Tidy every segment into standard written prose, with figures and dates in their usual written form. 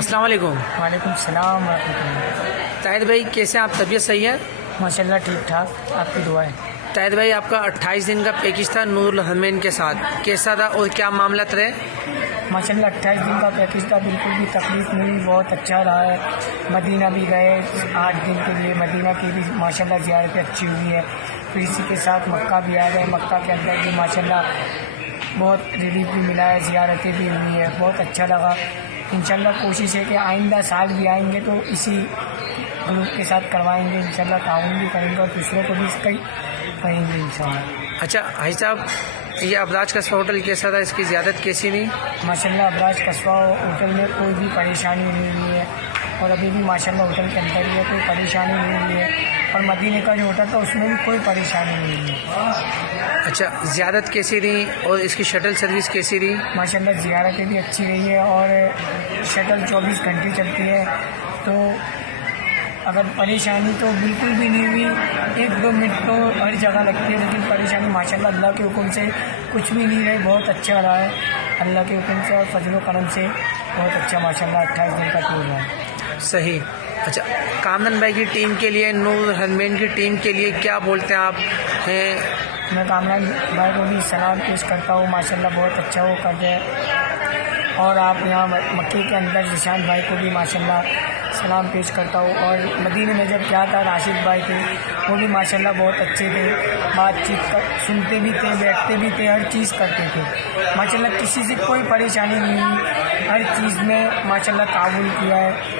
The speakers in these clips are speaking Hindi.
अस्सलाम वालेकुम। वालेकुम सलाम वरहमतुल्लाह। ताहिर भाई कैसे आप, तबीयत सही है? माशाल्लाह ठीक ठाक, आपकी दुआ है। ताहिर भाई आपका 28 दिन का पैकेज था नूरुल हरमैन के साथ, कैसा था और क्या मामला रहे? माशाल्लाह 28 दिन का पैकेज था, बिल्कुल भी तकलीफ नहीं, बहुत अच्छा रहा है। मदीना भी गए 8 दिन के लिए, मदीना की भी माशाल्लाह ज़ियारतें अच्छी हुई है। फिर इसी के साथ मक्का भी आ गए, मक्का के अंदर भी माशाल्लाह बहुत रिलीफ भी मिला है, ज़ियारतें भी हुई है, बहुत अच्छा लगा। इंशाल्लाह कोशिश है कि आइंदा साल भी आएंगे तो इसी ग्रुप के साथ करवाएंगे, इंशाल्लाह ताउन भी करेंगे और दूसरों को भी इसका करेंगे इंशाल्लाह। अच्छा भाई साहब, ये अबराज कस्बा होटल कैसा था, इसकी ज़ियारत कैसी थी? माशाल्लाह अबराज कस्बा होटल में कोई भी परेशानी नहीं हुई है और अभी भी माशाल्लाह होटल के अंदर ही है, कोई परेशानी नहीं हुई है। और मदीने का जो होटल था उसमें भी कोई परेशानी नहीं हुई है। अच्छा, ज़ियारत कैसी रही और इसकी शटल सर्विस कैसी रही? माशाल्लाह ज़ियारतें भी अच्छी रही है और शटल 24 घंटे चलती है, तो अगर परेशानी तो बिल्कुल भी नहीं हुई। 1-2 मिनट तो हर जगह लगती है, लेकिन परेशानी माशाल्लाह अल्लाह के हुक्म से कुछ भी नहीं रही, बहुत अच्छा रहा है अल्लाह के हुक्म से और फजल व करम से बहुत अच्छा माशाल्लाह 28 दिन का टूर रहा है। सही। अच्छा, कामरान भाई की टीम के लिए, नूरुल हरमैन की टीम के लिए क्या बोलते हैं आप हैं? मैं कामरान भाई को भी सलाम पेश करता हूँ, माशाल्लाह बहुत अच्छा वो कर रहे हैं। और आप यहाँ मक्के के अंदर निशान भाई को भी माशाल्लाह सलाम पेश करता हूँ। और मदीने में जब क्या था, राशिद भाई थे, वो भी माशाल्लाह बहुत अच्छे थे, बातचीत सुनते भी थे, बैठते भी थे, हर चीज़ करते थे माशाल्लाह, किसी से कोई परेशानी नहीं हुई, हर चीज़ में माशाल्लाह ताउन किया है,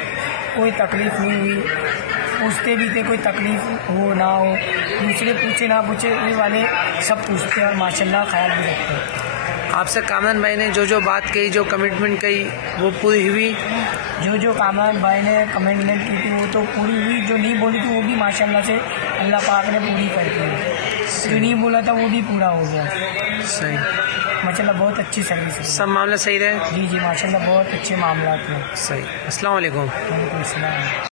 कोई तकलीफ़ नहीं हुई। पूछते भी थे, कोई तकलीफ़ हो ना हो, दूसरे पूछे ना पूछे, ये वाले सब पूछते हैं और माशाल्लाह ख्याल भी रखते हैं। आपसे कामरान भाई ने जो बात कही, जो कमिटमेंट कही, वो पूरी हुई? जो कामरान भाई ने कमिटमेंट की थी वो तो पूरी हुई, जो नहीं बोली थी वो भी माशाल्लाह से अल्लाह पाक ने पूरी कर दी। जो नहीं बोला था वो भी पूरा हो गया। सही। माशाल्लाह बहुत अच्छी सर्विस है। सब मामला सही रहे? जी माशाल्लाह बहुत अच्छे मामला थे। सही। अस्सलाम वालेकुम। वालेकुम सलाम।